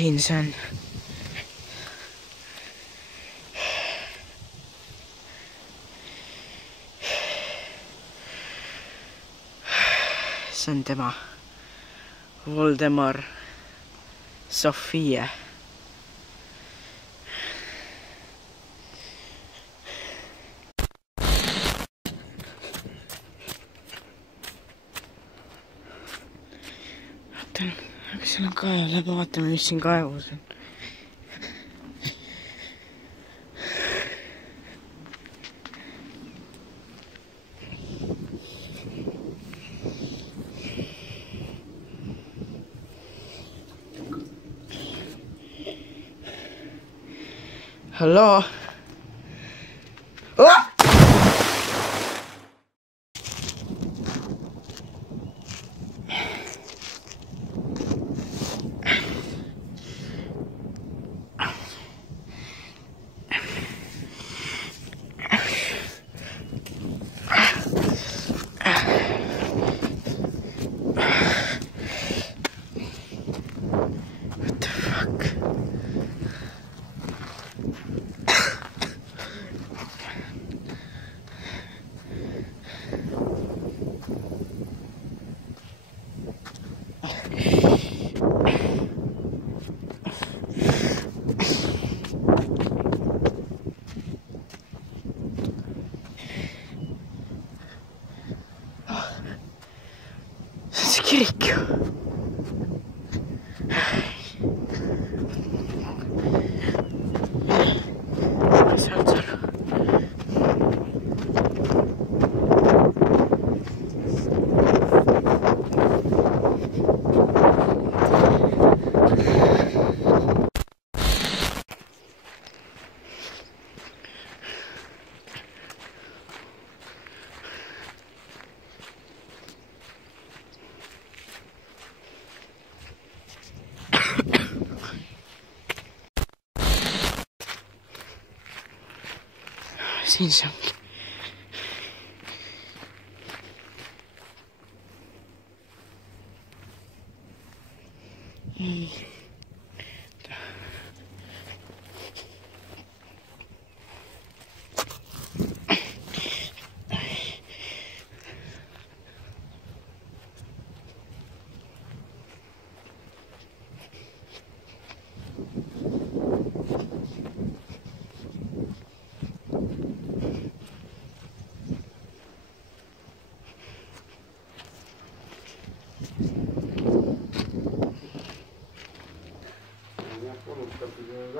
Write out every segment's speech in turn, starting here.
siin see on. See on tema. Voldemar Sofia. Vaatan, aga seal on kaev, läbi vaatame, mis siin kaevus on. Hallo? Oh! What the fuck? See kirik ju. Sealt seal. Siin see ongi.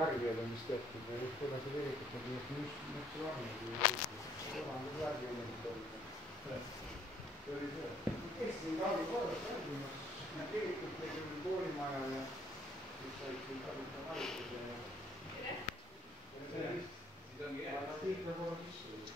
Värgijad on mis tehtud ja just kuidas see kirikut on just varnid. Värgijad on mis tehtud. See oli see. Kes siin Taavi korras räägimas? Kirikut tegid koolimaja ja siis said siin kasuta harituse ja... Siis ongi jah. Aga tiikla korras sisse.